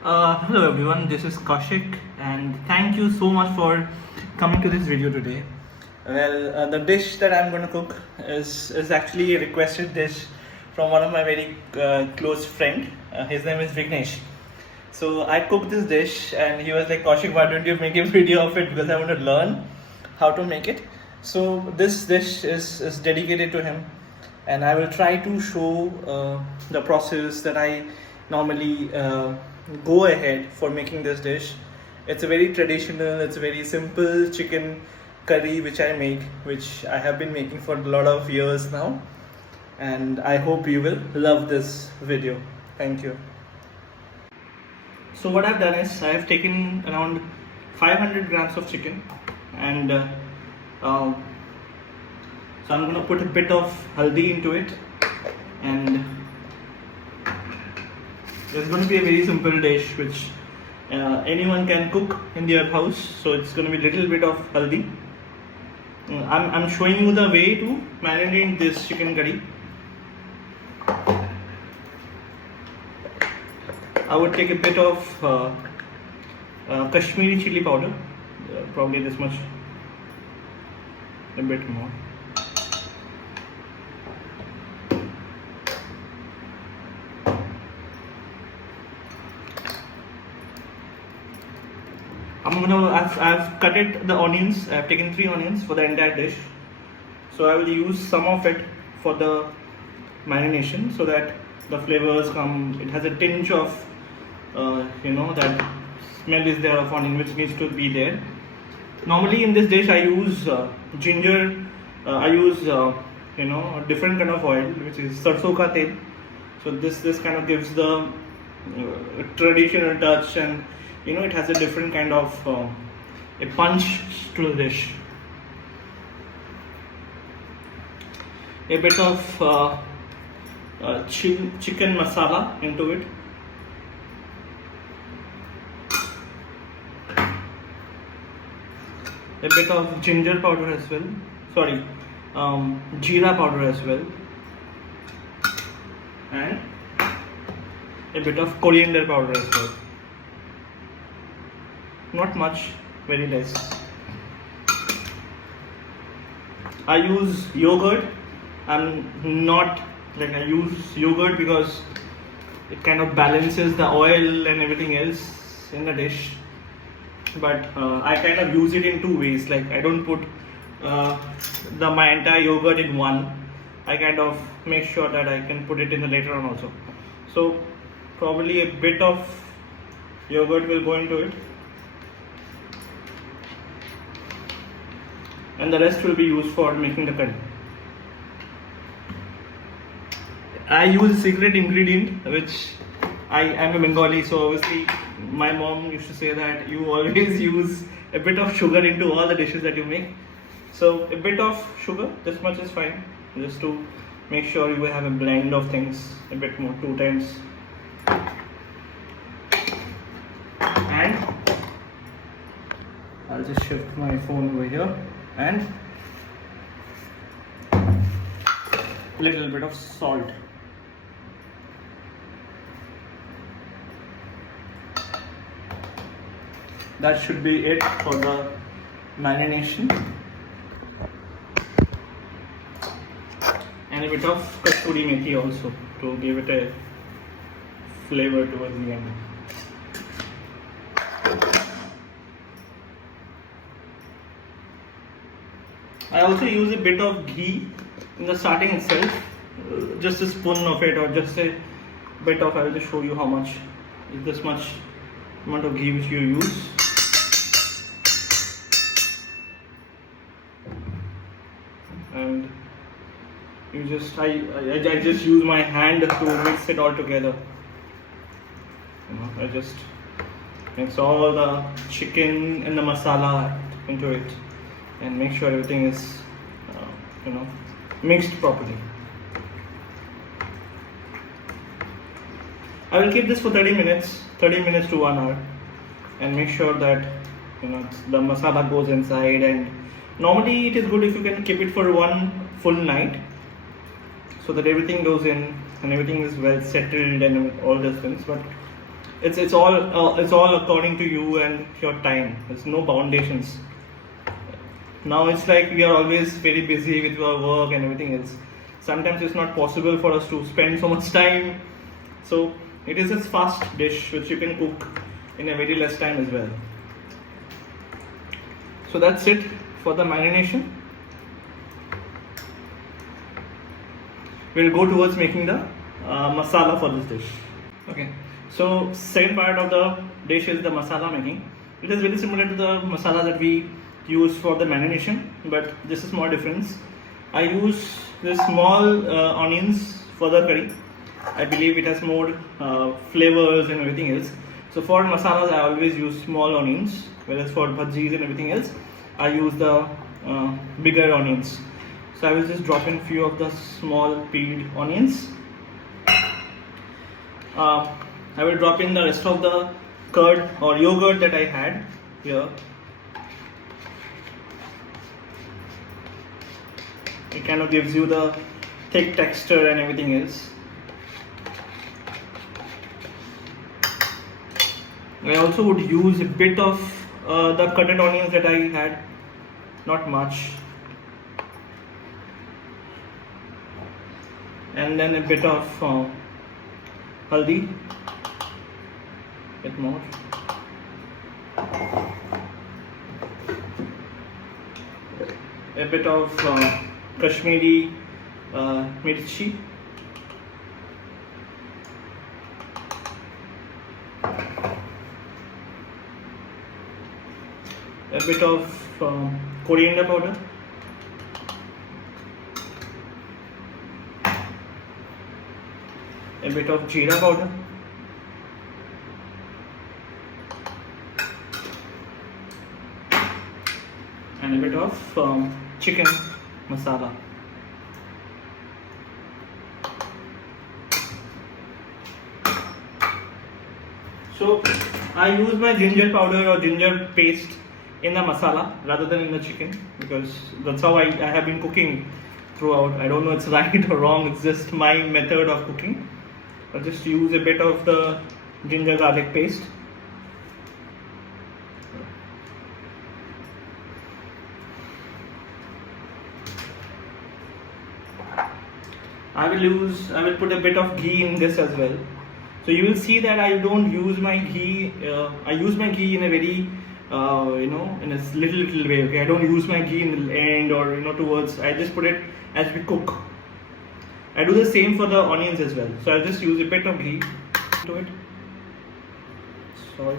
Hello everyone, this is Kaushik and thank you so much for coming to this video today. Well, the dish that I'm going to cook is actually a requested dish from one of my very close friend. His name is Vignesh. So I cooked this dish and he was like, Kaushik, why don't you make a video of it, because I want to learn how to make it. So this dish is dedicated to him, and I will try to show the process that I normally go ahead for making this dish. It's a very traditional, it's a very simple chicken curry which I make, which I have been making for a lot of years now, and I hope you will love this video. Thank you. So what I've done is I have taken around 500 grams of chicken, and so I'm gonna put a bit of haldi into it, and it's going to be a very simple dish which anyone can cook in their house. So it's going to be a little bit of haldi. I'm showing you the way to marinate this chicken curry. I would take a bit of Kashmiri chili powder, probably this much, a bit more. I've cut it the onions. I've taken 3 onions for the entire dish. So I will use some of it for the marination so that the flavors come. It has a tinge of, that smell is there of onion which needs to be there. Normally in this dish I use ginger. I use a different kind of oil which is sarson ka tel. So this kind of gives the traditional touch, and it has a different kind of a punch to the dish. A bit of chicken masala into it. A bit of ginger powder as well. Sorry, jeera powder as well. And a bit of coriander powder as well. Not much, very less. I use yogurt. I use yogurt because it kind of balances the oil and everything else in the dish. But I kind of use it in 2 ways. Like, I don't put my entire yogurt in one. I kind of make sure that I can put it in the later on also. So probably a bit of yogurt will go into it, and the rest will be used for making the curry. I use a secret ingredient which I am a Bengali, so obviously my mom used to say that you always use a bit of sugar into all the dishes that you make. So a bit of sugar, this much is fine, just to make sure you will have a blend of things, a bit more, 2 times. And I'll just shift my phone over here, and a little bit of salt. That should be it for the marination. And a bit of Kasturi methi also to give it a flavor towards the end. I also use a bit of ghee in the starting itself, just a spoon of it, or just a bit of. I will just show you how much. Is this much amount of ghee which you use. And you just I just use my hand to mix it all together. I just mix all the chicken and the masala into it, and make sure everything is mixed properly. I will keep this for 30 minutes to 1 hour, and make sure that the masala goes inside. And normally it is good if you can keep it for 1 full night, so that everything goes in and everything is well settled and all those things. But it's all according to you and your time. There's no foundations. Now it's like we are always very busy with our work and everything else. Sometimes it's not possible for us to spend so much time. So it is a fast dish which you can cook in a very less time as well. So that's it for the marination. We'll go towards making the masala for this dish. Okay, so second part of the dish is the masala making. It is very similar to the masala that we use for the marination, but this is more difference. I use this small onions for the curry. I believe it has more flavors and everything else. So for masalas I always use small onions, whereas for bhajis and everything else I use the bigger onions. So I will just drop in few of the small peeled onions. I will drop in the rest of the curd or yogurt that I had here. It kind of gives you the thick texture and everything else. I also would use a bit of the cutted onions that I had, not much, and then a bit of haldi, bit more, a bit of Kashmiri mirchi, a bit of coriander powder, a bit of jeera powder, and a bit of chicken masala. So I use my ginger powder or ginger paste in the masala rather than in the chicken, because that's how I have been cooking throughout. I don't know it's right or wrong, it's just my method of cooking. I'll just use a bit of the ginger garlic paste. I will put a bit of ghee in this as well. So you will see that I don't use my ghee. I use my ghee in a very in a little way. Okay, I don't use my ghee in the end or towards. I just put it as we cook. I do the same for the onions as well. So I'll just use a bit of ghee to it. Salt.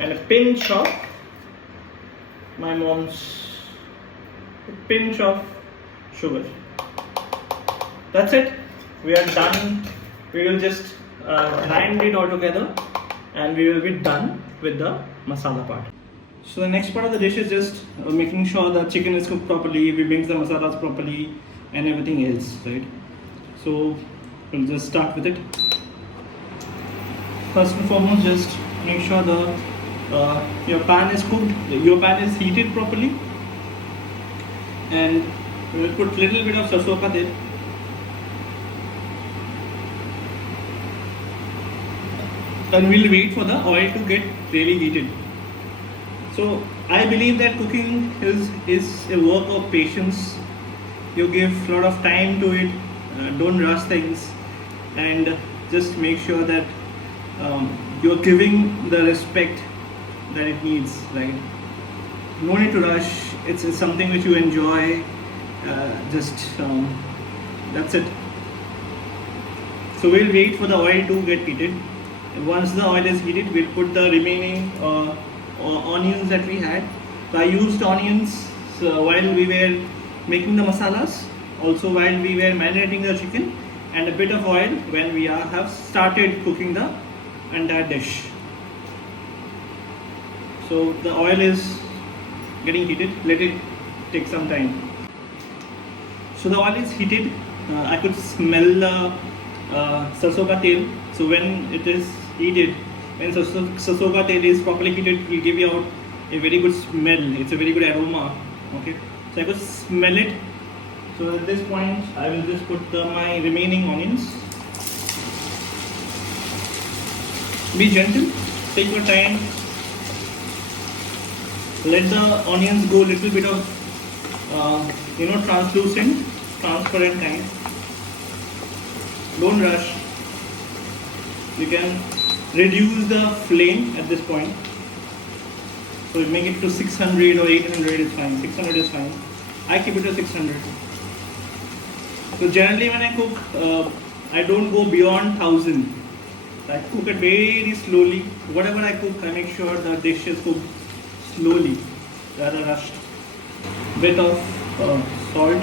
And a pinch of my mom's pinch of sugar. That's it. We are done. We will just grind it all together and we will be done with the masala part. So the next part of the dish is just making sure the chicken is cooked properly, we mix the masalas properly and everything else, right? So we'll just start with it. First and foremost, just make sure your pan is cooked, your pan is heated properly, and we'll put little bit of sarson ka tel. And we'll wait for the oil to get really heated. So I believe that cooking is a work of patience. You give a lot of time to it, don't rush things, and just make sure that you're giving the respect that it needs, right? No need to rush. It's something which you enjoy. That's it. So we'll wait for the oil to get heated. And once the oil is heated, we'll put the remaining onions that we had. So I used onions while we were making the masalas, also while we were marinating the chicken, and a bit of oil when we have started cooking the entire dish. So the oil is getting heated. Let it take some time. So the oil is heated. I could smell the sarson ka tel. So when it is heated, when sarson ka tel is properly heated, it will give you out a very good smell. It's a very good aroma. Okay. So so I could smell it. So at this point, I will just put my remaining onions. Be gentle, take your time. Let the onions go a little bit of, translucent, transparent kind. Don't rush. You can reduce the flame at this point. So make it to 600 or 800 is fine. 600 is fine. I keep it to 600. So generally when I cook, I don't go beyond 1000. I cook it very slowly. Whatever I cook, I make sure the dish is cooked slowly, rather rushed. Bit of salt.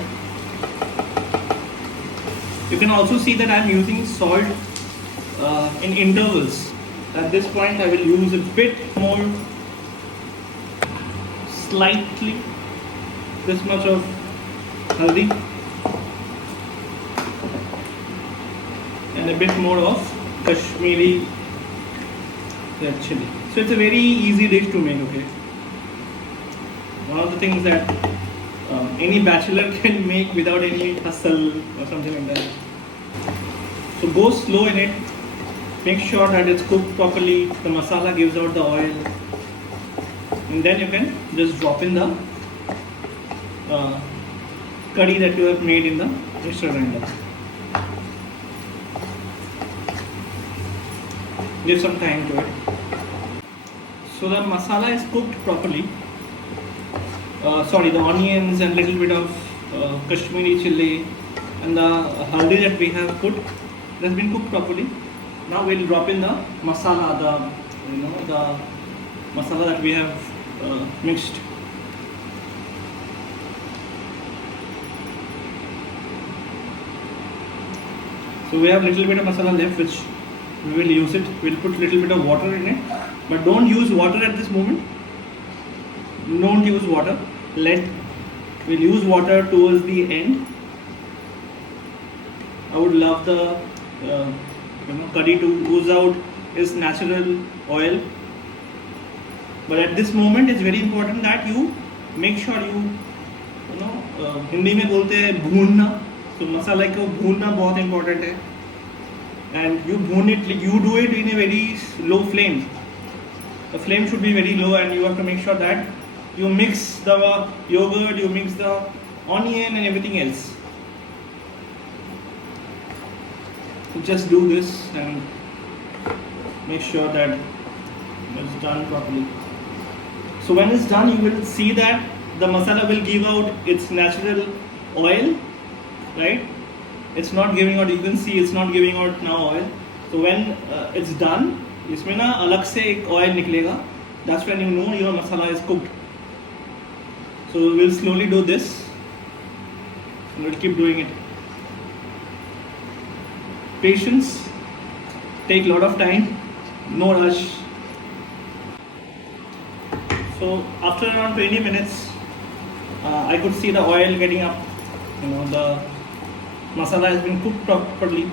You can also see that I am using salt in intervals. At this point, I will use a bit more, slightly, this much of haldi and a bit more of Kashmiri red chili. So it's a very easy dish to make, okay? One of the things that any bachelor can make without any hustle or something like that. So go slow in it. Make sure that it's cooked properly. The masala gives out the oil. And then you can just drop in the curry that you have made in the mixer grinder. Give some time to it. So the masala is cooked properly. The onions and little bit of Kashmiri chili and the haldi that we have put, it has been cooked properly. Now we'll drop in the masala, the masala that we have mixed. So we have little bit of masala left, which we will use it. We'll put little bit of water in it, but don't use water at this moment. Don't use water. We'll use water towards the end. I would love the curry to ooze out its natural oil. But at this moment, it's very important that you make sure Hindi में बोलते हैं भूनना. So मसाला को भूनना बहुत important है. And you do it in a very low flame. The flame should be very low, and you have to make sure that you mix the yogurt, you mix the onion and everything else. So just do this and make sure that it's done properly. So when it's done, you will see that the masala will give out its natural oil, right? It's not giving out, you can see it's not giving out now oil. So when it's done, इसमें ना अलग से एक oil निकलेगा. That's when you know your masala is cooked. So we'll slowly do this and we'll keep doing it. Patience, take a lot of time, no rush. So after around 20 minutes, I could see the oil getting up. The masala has been cooked properly.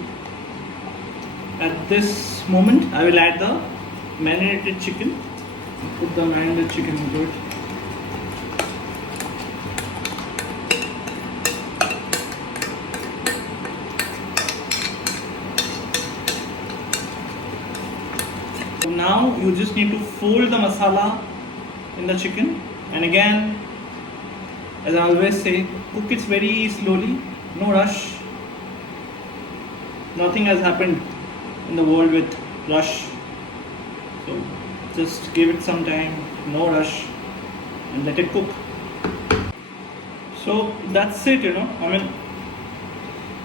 At this moment, I will add the marinated chicken. Put the marinated chicken into it. So now you just need to fold the masala in the chicken, and again, as I always say, cook it very slowly, no rush. Nothing has happened in the world with rush. So just give it some time, no rush, and let it cook. So that's it,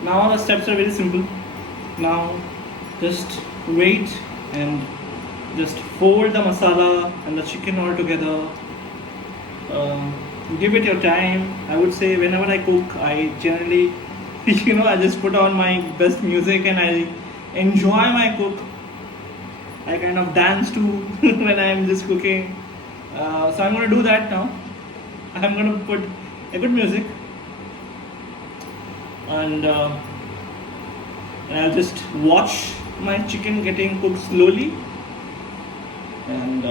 now the steps are very simple. Now just wait and just fold the masala and the chicken all together. Give it your time. I would say whenever I cook, I generally, I just put on my best music and I enjoy my cook. I kind of dance too when I am just cooking. So I'm going to do that now. I'm going to put a good music and I'll just watch my chicken getting cooked slowly. And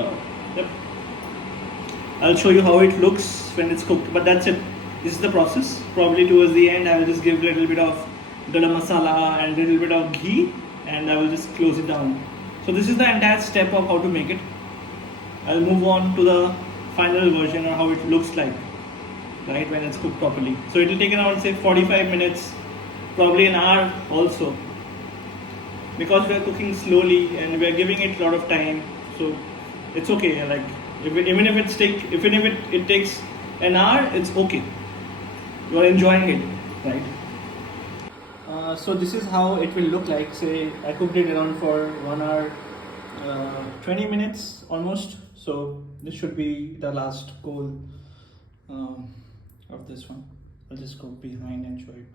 I'll show you how it looks when it's cooked. But that's it. this is the process. Probably towards the end I will just give a little bit of garam masala and a little bit of ghee, and I will just close it down. So this is the entire step of how to make it. I'll move on to the final version or how it looks like, right, when it's cooked properly. So it will take around say 45 minutes, probably an hour also, because we are cooking slowly and we are giving it a lot of time. So it's okay. Like even if it takes an hour, it's okay. You are enjoying it, right? So this is how it will look like. Say I cooked it around for 1 hour, 20 minutes almost. So this should be the last goal of this one. I'll just go behind and show you.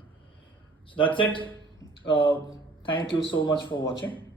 So that's it. Thank you so much for watching.